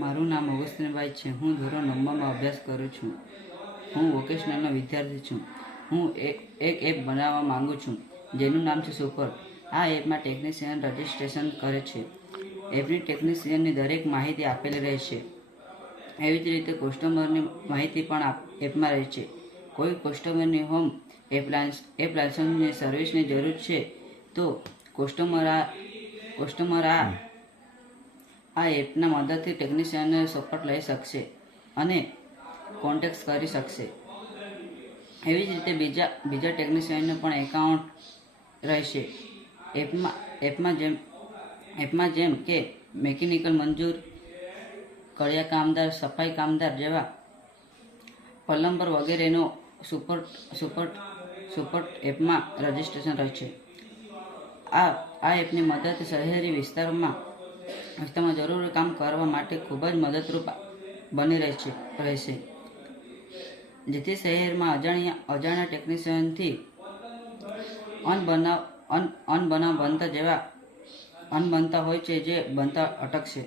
મારું નામ અગસ્ત્યભાઈ છે. હું ધોરણ 9માં અભ્યાસ કરું છું. હું વોકેશનલનો વિદ્યાર્થી છું. હું એક એપ બનાવવા માંગુ છું જેનું નામ છે સુપર. આ એપમાં ટેકનિશિયન રજિસ્ટ્રેશન કરે છે. એપની ટેકનિશિયનની દરેક માહિતી આપેલી રહેશે. એવી જ રીતે કસ્ટમરની માહિતી પણ એપમાં રહે છે. કોઈ કસ્ટમરની હોમ એપ્લાયન્સની સર્વિસની જરૂર છે તો કસ્ટમર આ એપના મદદથી ટેકનિશિયનનો સપોર્ટ લઈ શકશે અને કોન્ટેક્ટ કરી શકશે. એવી જ રીતે બીજા ટેકનિશિયનનો પણ એકાઉન્ટ રહેશે. એપમાં જેમ કે મિકેનિકલ મજૂર, કડિયા કામદાર, સફાઈ કામદાર જેવા પ્લમ્બર વગેરેનો સપોર્ટ એપમાં રજિસ્ટ્રેશન રહે છે. આ એપની મદદ શહેરી વિસ્તારમાં જરૂરી કામ કરવા માટે ખૂબ જ મદદરૂપ બની રહેશે. જેથી શહેરમાં અજાણ્યા ટેકનિશિયનથી અનબનાવ બનતા હોય છે જે બનતા અટકશે.